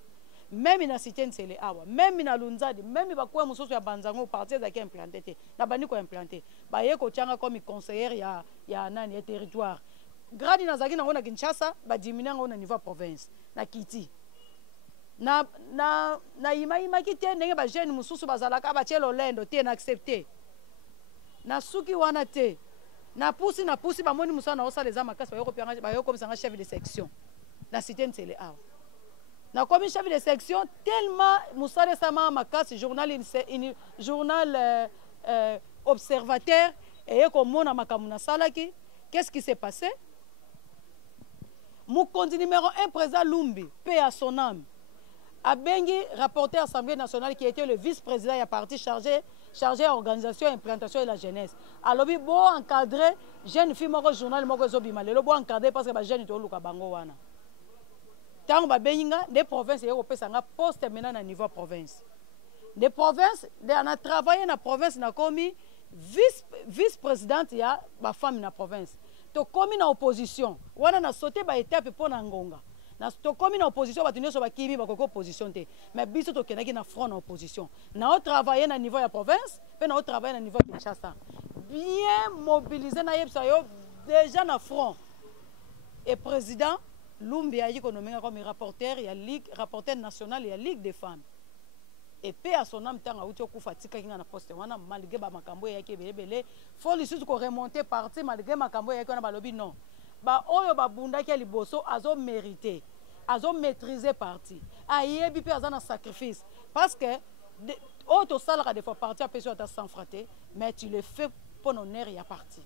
même na cité nsele awa même na lunzadi même bakwa mususu ya Banzango parti ezaki implanter te na bani ko implanter ba ye ko tianga comme conseiller ya nani ya territoire gradi na zaki na ngona Kinshasa ba diminuer ngona niveau province na kiti na ima kite ndenge ba jeune mususu bazalaka ba tielo lendo te na accepter na suki wana te na pusi ba moni musana osala za makasi ba yo comme chef de section na cité nsele awa na comme chef de section tellement musale sama makasi journal observateur et comme mona makamuna salaki qu'est-ce qui s'est passé Mukondi numéro 1 président Lumbi paix à son âme a bengi rapporteur Assemblée nationale qui était le vice-président et a parti chargé à organisation et implantation de la jeunesse alors bi bo encadrer jeune fille moko journal moko zobima lelo bo encadrer parce que ba jeune to luka bango wana tant ba benga des provinces et opesanga poste maintenant na niveau province des provinces on a travaillé na province na komi vice-présidente ya ba femme na province to komi na opposition wana na sauter ba étape pour na ngonga na to komi na opposition ba tunyo so ba kimi ba koko opposition te mais biso to kenaki na front na opposition na o travailler na niveau ya province pe na o travailler na niveau Kinshasa bien mobilisé na yebsa yo déjà na front et président Lumbi a dit qu'on nomme comme rapporteur, il y a Ligue, rapporteur national, il y a Ligue des femmes. Et paix à son âme, tant à outil au fatika qui n'a poste, on a malgré ma cambo et qui est belé, faut les choses qu'on remonter parti malgré ma cambo et qu'on a balobi non. Ba oyo ba bunda qui a liboso, azo mérité, azo maîtrisé parti. Aïe bipe azana sacrifice, parce que auto salara des fois parti à personne sans frater, mais tu le fais pour l'honneur et à parti.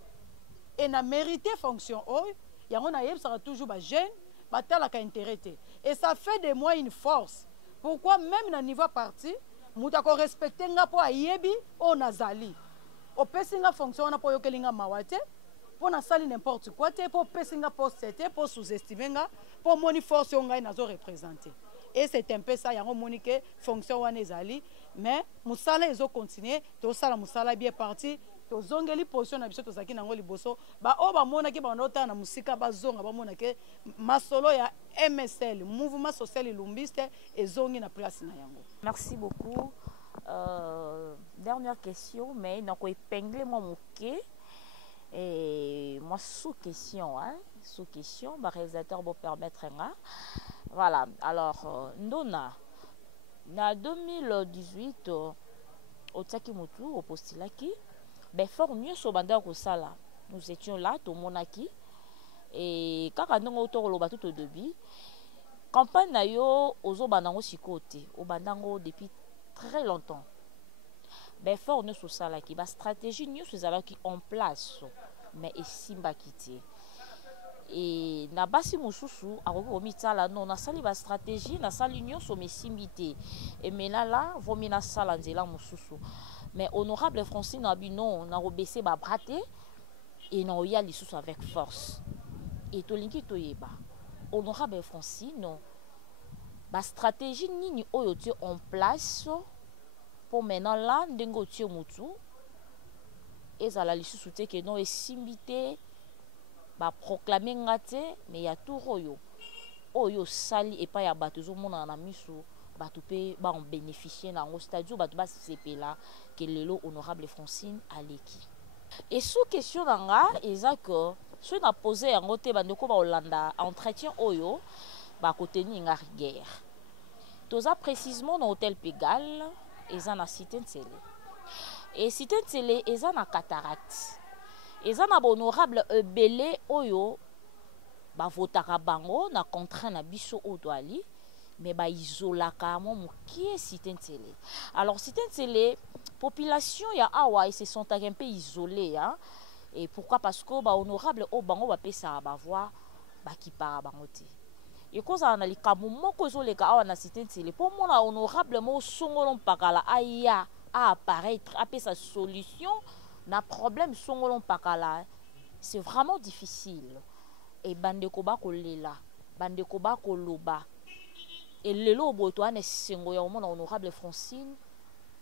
Et na mérité fonction oyo, y a on a sera toujours ba jeune. Et ça fait de moi une force. Pourquoi même dans le niveau parti, mutu akorespecte nga mpo ayebi oyo nazali opesi nga fonction wana mpo oyokeli nga mawa te mpo nasali n'importe quoi te mpo opesi nga poste te mpo sous-estime nga mpo omoni force oyo ngai nazorepresente. Et c'est un peu ça, yango moni ke fonction wana ezali, mais musala ezokontinue, tosala musala bien parti, tozongeli position na biso tozalaki nango liboso, ba oyo bamonaki bandota na musika bazonga bamona ke masolo ya MSL, mouvement social lumbiste, ezongi na place na yango. Merci beaucoup. Dernière question, mais il faut épingler mon mouquet. Et moi, sous question, ma réalisateur va permettre. Voilà, alors, Ndona, en 2018, au Tsakimutu, au Postilaki, ben, fort mieux sur Banda Kosala. Nous étions là, au Monaki, et quand on a autour le bateau de débit, campagne na yo, aux Obanango Sikote, au Bandango depuis très longtemps. Ben, fort mieux sur ça, qui va stratégie, nous, c'est ça qui en place, mais et Simba quitté. Et na basi mususu aroko mitala non na sali ba stratégie na sali nyonso mesimbité et mena là vomi na sala nzela mususu mais honorable Francine Abino na robessé ba braté et na oya lisusu avec force et to linki to yeba honorable Francine non ba stratégie nini oyo tie en place pour maintenant là ndengo tie mutu ezala lisusu te que non esimbité ba proclamer ngate mais ya tout oyo sali et pas ya batuzo mona na misu batupe ba en bénéficier na ngo stadio batu ba sepela que lelo honorable Francine Aleki et sous question nga ezako ce na posé yango te bandeko ba Hollanda entretien oyo ba koteni nga guerre toza précisément dans hôtel Pégal eza na cité Ntsele et cité Ntsele eza na cataracte eza na honorable belé oyo ba votaka bango na contraint na biso odwali mais ba isolaka mo mukie cité Ntsele. Alors cité Ntsele population ya awa ils se sont un peu isolés hein et pourquoi parce que ba honorable o bango ba pesa ba voix ba kipa bango te et cause na likamu moko zoleka awa na cité Ntsele pour mona honorable mo songolo mpakala aya a apparaître a pesa solution na problème songolon pakala c'est vraiment difficile et bandeko ba kolela bandeko ba koloba et lelo boto ane sengo ya mona honorable Francine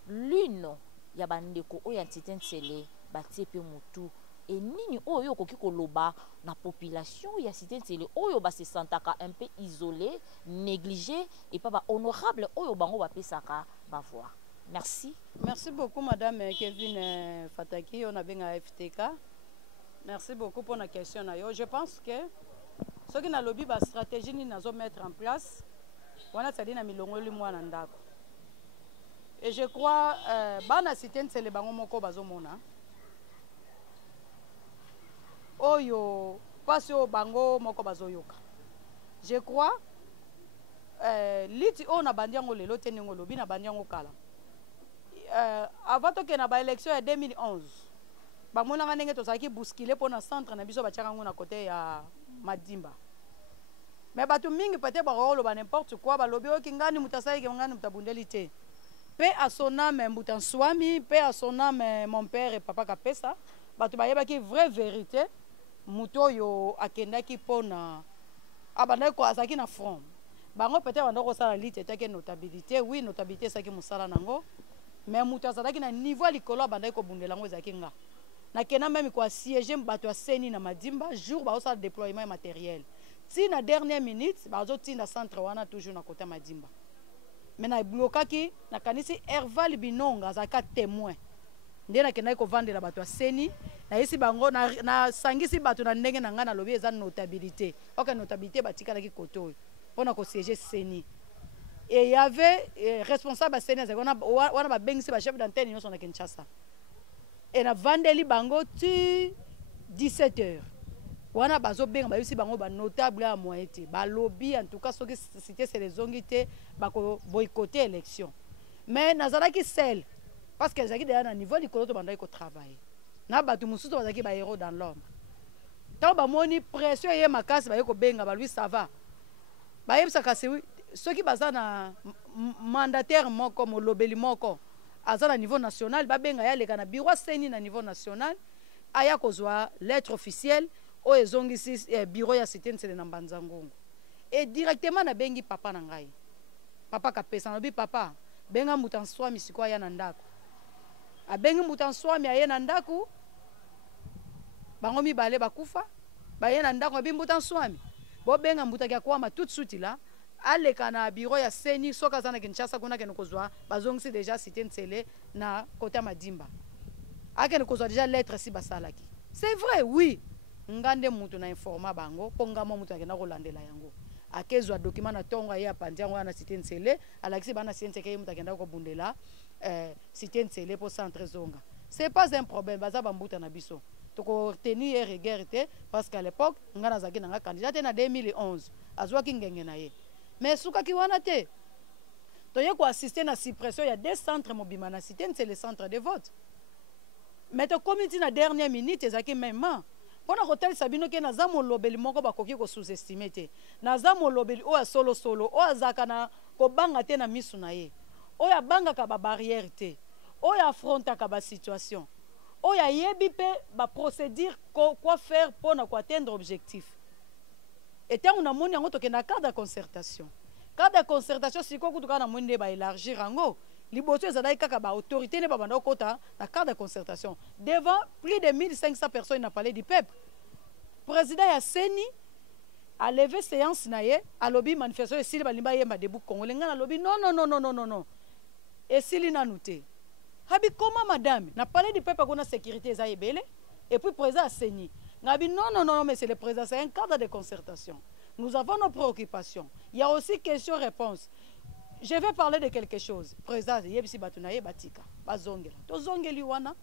l'une ya bandeko o ya Cité Ntsele batepe mutu et nini oyo koki koloba na population ya Cité Ntsele oyo ba se sentaka un peu isolé négligé et pas ba honorable oyo bango ba pesaka ba voix. Merci. Merci beaucoup, Madame Kevin Fataki, on a bien à FTK. Merci beaucoup pour la question. Je pense que ce qui a lobby, la stratégie, nous allons mettre en place. On a dit que et je crois que la cité c'est le bango moko bazomona. Oyo, pas au bango moko bazoyoka. Je crois liti on a bandiango lelo teningo lobby na bandiango kala. Avant que na ba élection en 2011 ba mona ngenge to saki bousculer pour na centre na biso ba tchakango na côté ya Madimba mais batu mingi peut-être ba rolo ba n'importe quoi ba lobi o kingani mutasai ngani mutabundeli te paix à son âme Mutanswami, paix à son âme mon père et papa Kapesa batu ba yeba ki vraie vérité muto yo akendaki pona abanda ko asaki na front bango peut-être banda ko sala lite te ke notabilité oui notabilité saki musala nango mais mutu azalaki na niveau likolo abandaki kobundela ngo ezalaki nga nakena même ko siéger bato ya seni na Madimba jour ba osala déploiement matériel si na dernière minute bazotinda centre wana toujours na côté Madimba mais na blokaki na kanisi Herval Binonga azalaka témoin nde nakendaki kovandela bato ya seni na yesi bango na sangisi bato na ndenge na nga na lobi eza notabilité oka notabilité batikalaki kote oyo mpona kosiéger seni. Et il y avait responsable à Sénégal, on a bengsi chef d'antenne na Kinshasa. Et na vandeli bango tu 17h. On a bazo benga ba yusi bango ba notable à moitié. Ba lobby en tout cas ce qui cité c'est les ongité ba ko boycotter élection. Mais nazala ki sel parce que zaki déjà na niveau likolo to banda ko travailler. Na batu mususu bazaki ba héros dans l'ombre. Tant ba moni pression ye makasi ba ko benga ba lui ça va. Ba yebsa kasi ceux qui baza na mandataire moko molobeli moko aza na niveau national babenga ya leka na bureau seni na niveau national aya kozwa lettre officielle o ezongisi bureau ya Cité Nsele na Mbanzangongo et directement na bengi papa na ngai papa kapesa na bi papa benga mutanswa misiko ya na ndako abengi mutanswa mi aye na ndako bango mibale bakufa baye na ndako abi mutanswa mi bo benga mutaki kwa tout de suite là aleka na bureau ya seni soka zana Kinshasa kuna kene kozwa bazongisi déjà Cité Nsele na kota Madimba akene kozwa déjà lettre si basalaki c'est vrai oui ngande mutu na informa bango ponga mo mutu akena kolandela yango akezwa document na tonga ye apandi yango na Cité Nsele alakisi bana Cité Nsele mutu akenda ko bundela Cité Nsele pour centre zonga c'est pas un problème baza bambuta na biso toko tenir rigueur te parce qu'à l'époque ngana zaki na candidat na 2011 azwa kingenge na ye mais suka ki wana te toye ko assister na suppression ya deux centres mobima na Cité Nsele centre de vote mais to comité na dernière minute ezaki même pona hotel sabino ke na zamo lobeli moko bakoki ko sous-estimer te na zamo lobeli o solo o azaka na ko banga te na misu na ye o ya banga ka ba barrière te o ya affronta ka ba situation o ya yebi pe ba procédure quoi faire pour na ko atteindre objectif et tant on a moni yango to ke na cadre de concertation siko kutuka na moni ba élargir yango liboso ezalaki kaka ba autorité ne ba banda kota na cadre de concertation devant plus de 1500 personnes na palais du peuple président ya Seni a levé séance na ye a lobby manifestation esili balimba yemba debout congolais ngana lobby non esili nanu te habi comment madame na palais du peuple kona sécurité eza ebele et puis président ya Seni ngabi non mais c'est le président c'est un cadre de concertation nous avons nos préoccupations il y a aussi question-réponse. Je vais parler de quelque chose. Président, yebisi batunaye batika. Bazongela. Tozongeli wana.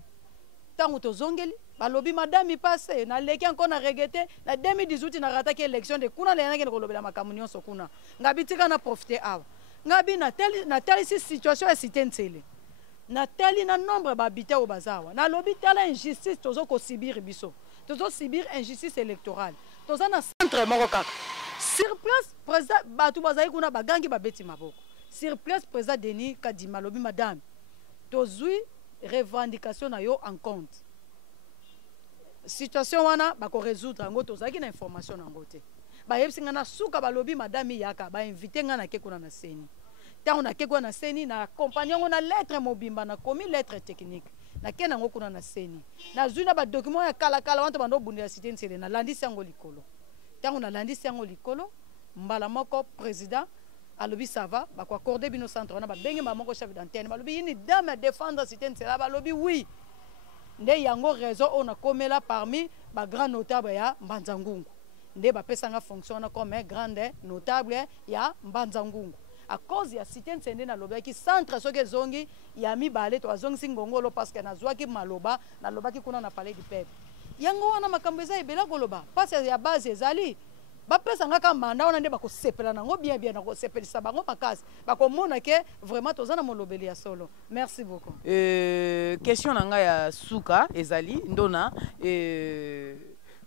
Tangu tozongeli. Balobi madame y passe. Na leki encore na regretté. Na 2018 na rataki élection de kuna lena kene kolobela makamunion sokuna. Ngabi tika na profiter awa. Ngabi na telle situation ya Cité Nsele. Na telle na nombre babité au bazawa. Na lobi telle injustice tozo ko subir biso. Tozo subir injustice électorale. Toza na centre moko kaka. Sur place président batu bazai kuna bagangi babeti maboko. Sur place, président Denis Kadima, lobi madame, tozui revendication na yo en compte. Situation wana bako résoudre ngo tozaki na information na ngote. Ba yebisi ngana suka ba lobi madame yaka ba inviter ngana ke kuna na Seni. Ta on a ke kuna na Seni na compagnon na lettre mobimba na commis lettre technique. Na ke na ngo kuna na Seni. Na zuna ba document ya kala wanto bando bundela Cité Nsele na landisi yango likolo. Ta on a landisi yango likolo mbala moko président alobi ça va ba ko accorder bino centre on a ba bengi mamoko chef d'antenne balobi ini dame défendre Cité Nsele balobi oui nde yango réseau on a komela parmi ba grand notable ya Mbanzangungu nde ba pesanga fonctionne comme un grand notable ya Mbanzangungu à cause ya Cité Nsele na loba ki centre soke zongi ya mibale to azongi singongolo parce que na zwaki maloba na lobaki kuna na palais du peuple yango wana makambo eza ebela koloba parce ya base ezali bapesa ngaka manda wana nde bakosepela nango bien na kosepelisa bango makasi bakomona ke vraiment toza na molobeli ya solo. Merci beaucoup. Question na ngai ya suka ezali ndona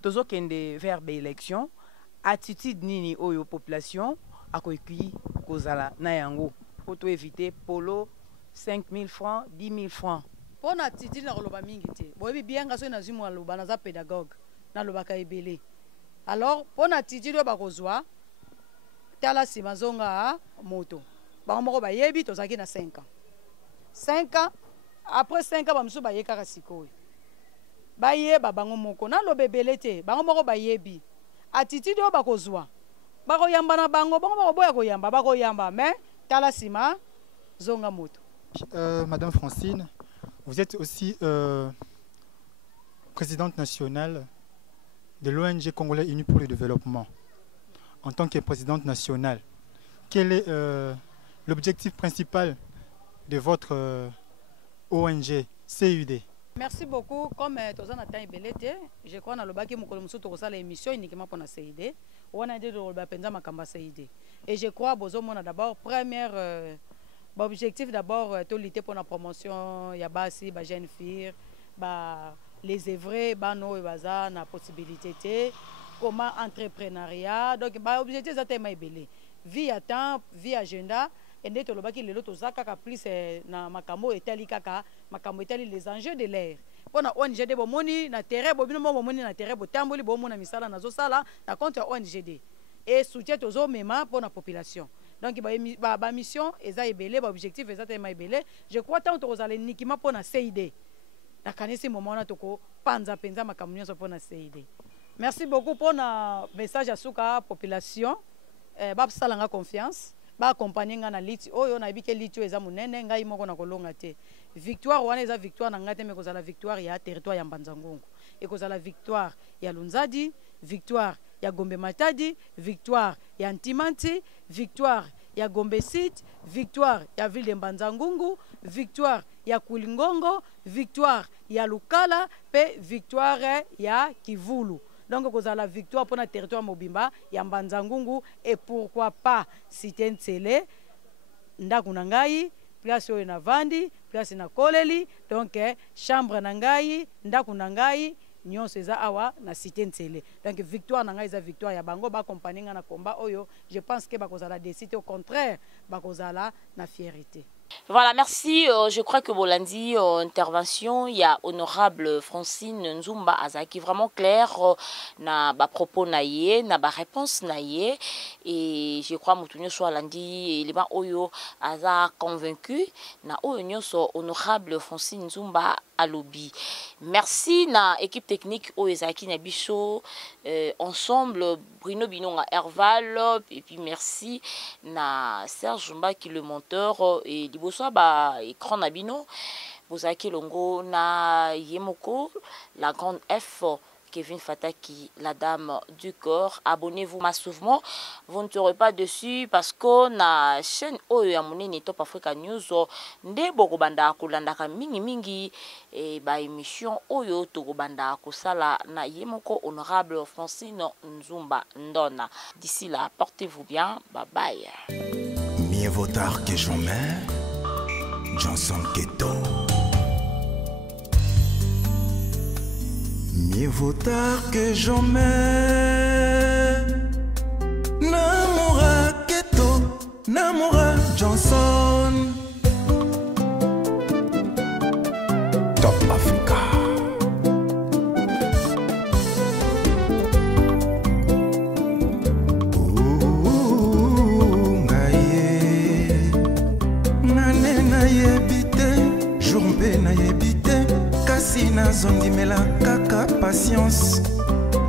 tozokende vers élection attitude nini oyo population akoki kozala na yango po to éviter polo 5000 francs 10 000 francs pona attitude na koloba mingi te boyebi bien ngaso na zimu aloba naza pédagogue na lobaka ebele. Alors, pour attitude bakozwa tala sima zonga moto. Bango moko ba yebi tozaki na 5 ans. 5 ans après 5 ans ba musu ba yeka sikoyo. Ba yeba bango moko na lobebele te. Bango moko ba yebi. Attitude bakozwa. Bako yamba na bango bango boya ko yamba bako yamba mais tala sima zonga moto. Madame Francine, vous êtes aussi présidente nationale de l'ONG Congolais Unis pour le Développement. En tant que présidente nationale, quel est l'objectif principal de votre ONG CUD? Merci beaucoup. Comme tous en temps belete, je crois que nous avons fait l'émission uniquement pour la CID. On a dit que CID. Et je crois que d'abord, premier objectif d'abord, lutter pour la promotion, il y a basi, jeunes filles, les œuvres, na possibilité, comment entrepreneuriat. Donc, l'objectif est tellement belé. via temps via agenda ende tolobaki lelo toza kaka plus na makambo etali kaka makambo etali les enjeux de l'air pona ONGD bomoni na terrain bobino bomoni na terrain botamboli bomona misala nazo sala na compte ya ONGD et soutien tozo mema pona population donc ba mission eza ebele ba objectif eza tema ebele je crois tant tozala nikima pona CID na kanisi moment na toko panza penza makambo nyonso pona CID. Merci beaucoup pour na message à suka population ba salanga confiance ba accompagner na liti oyo na bike liti eza munene ngai moko na kolonga te victoire wana eza victoire na ngate me kozala victoire ya territoire ya Mbanzangungu et kozala victoire ya Lunzadi, victoire ya Gombe Matadi, victoire ya Ntimanti, victoire ya Gombe Site, victoire ya ville de Mbanzangungu, victoire ya Kulingongo, victoire ya Lukala pe victoire ya Kivulu. Donc kozala victoire pour notre territoire mobimba ya Mbanzangungu et pourquoi pas Cité Ntsele ndaku na ngai place oyo na vandi place na koleli donc chambre na ngai ndaku na ngai nyonso eza awa na Cité Ntsele. Donc victoire na ngai eza victoire ya bango ba compagnie na combat oyo je pense que bakozala décider au contraire bakozala na fierté. Voilà, merci. Je crois que Bolandi, intervention, il y a honorable Francine Nzumba Azaki, vraiment clair, na ba propos naie, na ba réponse naie, et je crois Moutounio soit lundi, il est oyo Aza convaincu, na oyo so honorable Francine Nzumba Alobi. Merci na équipe technique Oezaki Nabicho, ensemble Bruno Binonga Herval, et puis merci na Serge Mba qui le monteur et liboso ba écran nabino Bozaki Longo na Yemoko la grande F Kevin Fataki, la dame du corps. Abonnez-vous massivement. Vous ne serez pas dessus parce que na chaîne Oyo Amune Top Africa News nde bokobanda kulandaka mingi et ba émission Oyo tokobanda kusala na Yemoko honorable Francine Nzumba Ndona. D'ici là, portez-vous bien. Bye bye. Mieux vaut tard que jamais. Johnson Keto. Mieux vaut tard que jamais. Namora Keto, Namora Johnson. Top Africa. Na zondi mela kaka patience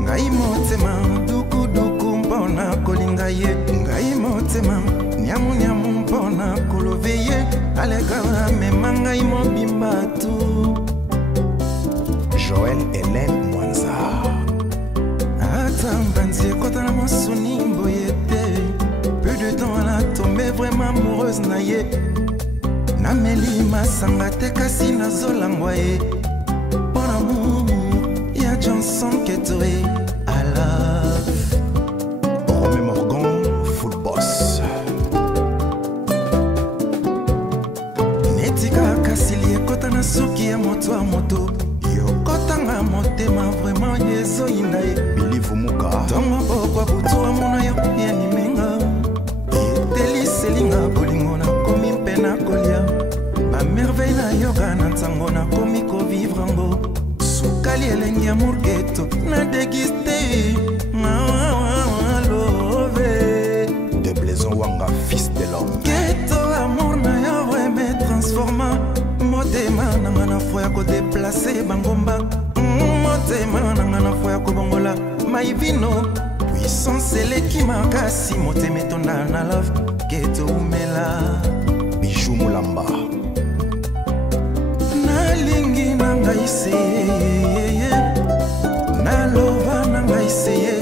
ngai motema duku duku mpona kolinga ye ngai motema nyamu nyamu mpona kolove ye aleka mema ngai mobimba tu Joël Hélène Mwanza ata mbanzi ekota na mosuni mboye te peu de temps elle a tombé vraiment amoureuse na ye nameli masanga te kasi nazolangwa ye Johnson Ketoé à love Romé Morgan full boss Netika kasili ekota na suki ya moto a moto Yokota nga motema vraiment yezo indae Bilivu muka Tongo bokwa butu wa mona yo ya nimenga Yeteli selinga bolingo na komi mpena kolia Ba merveille na yoga na ntango na komi ko vivre ango Kali elengi amour ghetto na dégusté love de Blaison Wanga fils de l'homme ghetto amour na yo vraiment transforma motema nanga na foi ko déplacer bangomba motema nanga na foi ko bongola maivino puissance eleki makasi motema etonda na love ghetto umela bijou mulamba nalingi nanga ise Nalova nanga iseye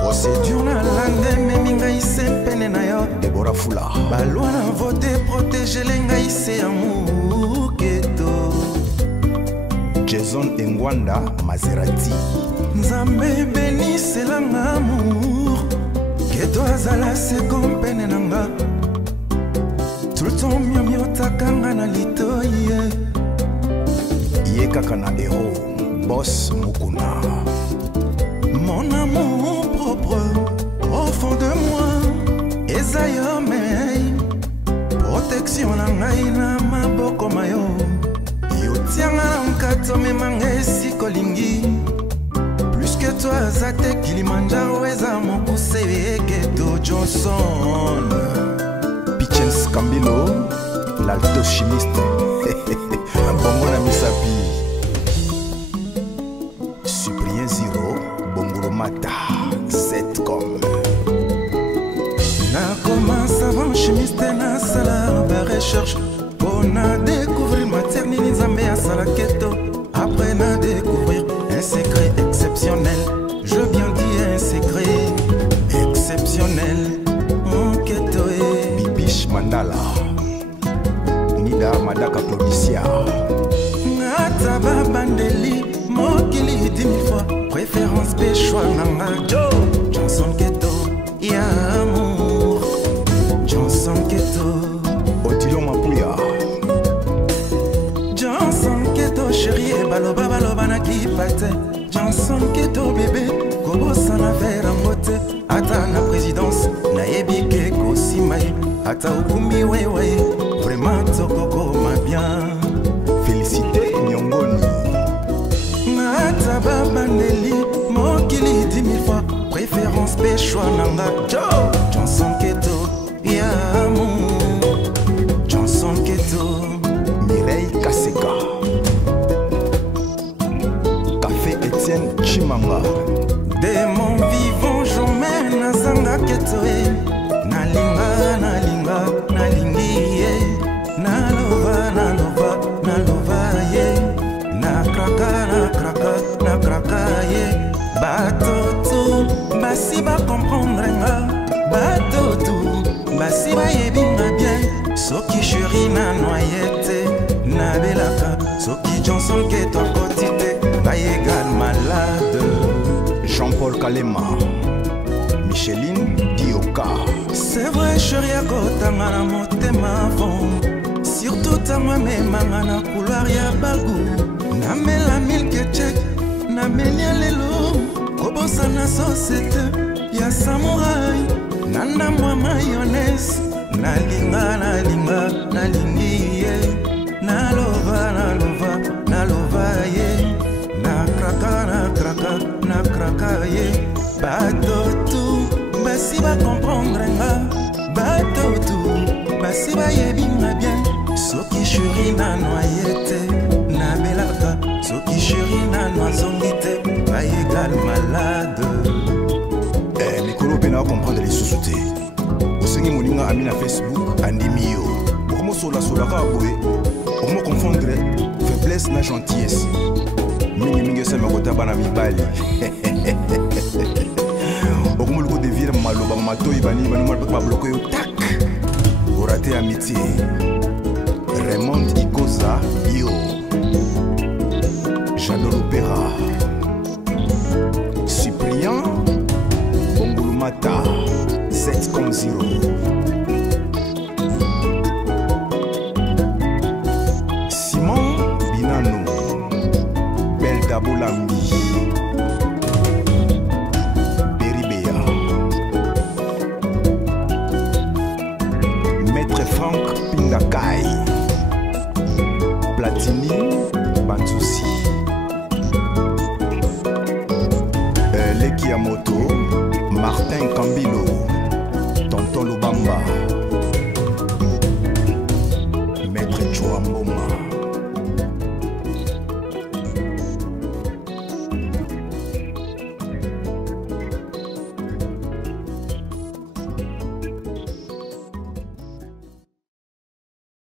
procédure na langue meminga ise pene na yo Deborah Fula balwa na vote protéger lenga ise amour Keto Jason Engwanda Maserati Nzambe bénisse langa amour Keto azala se kompene nanga tout le temps mieux takanga na litoye Ye kaka na héros Boss Mukuna. Mon amour propre au fond de moi eza yo mei protection na ngai na maboko mayo yotianga na nkato memanga esika olingi plus que toi aza te Kilimanjaro eza mokuse eketo Johnson Pichens Kambilo l'altochimiste bongo na misapi Cyprien Ziro Bongolo Mata 7 comme na commence avant chimiste na sala ba recherche on a découvert maternité Nzambe à Salaketo après na découvrir un secret exceptionnel je bien dis un secret exceptionnel mon ketoe Bibiche Mandala Nida Madaka Applaudissia Ngata Babandeli Mokili 10 000 fois préférence péchoua Nanga Joe Johnson Keto Ya amour Johnson Keto Otilo Mapouya Johnson Keto chérie Baloba baloba na kipate Johnson Keto bébé Kobo sana vera mote Ata na présidence Na ebike kosimae Ata ukumi wewe Vraiment tokoko ma bien Félicité Nyongoni Ata babandeli Mokili 10 000 fois préférence péchoua nanga Joe Johnson Keto Ya amour Johnson Keto Mireille Kaseka Café Etienne Chimanga de mon vivant j'emmène na zanga Ketoe Nalinga nalinga nalingi ye Nalova nalova nalova ye Na kraka ye Batoto basi ba comprendre nga Batoto basi ba yebinga bien Soki chéri na noyette Na belaka Soki Johnson Keto kotite Ba égal malade Jean-Paul Kalema Micheline Dioka c'est vrai chéri akotanga na motema fond surtout tanga memanga na couloir ya bagu namela milk check namenia lelo kobosa na société ya samouraï nanda mwa mayonnaise nalingi ye nalova ye na kraka ye batotu basi ba comprendre nga batotu basi ba yebinga bien soki chéri na noyete na belaka soki chéri na noizongi te ba égal malade mikolo pena comprendre les sous-soutés osengi moninga ami na Facebook andimi yo okomosola-solaka boye okomo confondre faiblesse na gentillesse mingi osema kotaba na mibali okomoloko devire maloba matoi bani babloke yo tak orate amitié Raymond Ikoza Bio Jano Lopera Cyprien Bongolo Mata 7.0 Simon Binano Belda Bolambi Beribea Maître Franck Pindakai Platini Banzusi Leki Yamoto Martin Kambi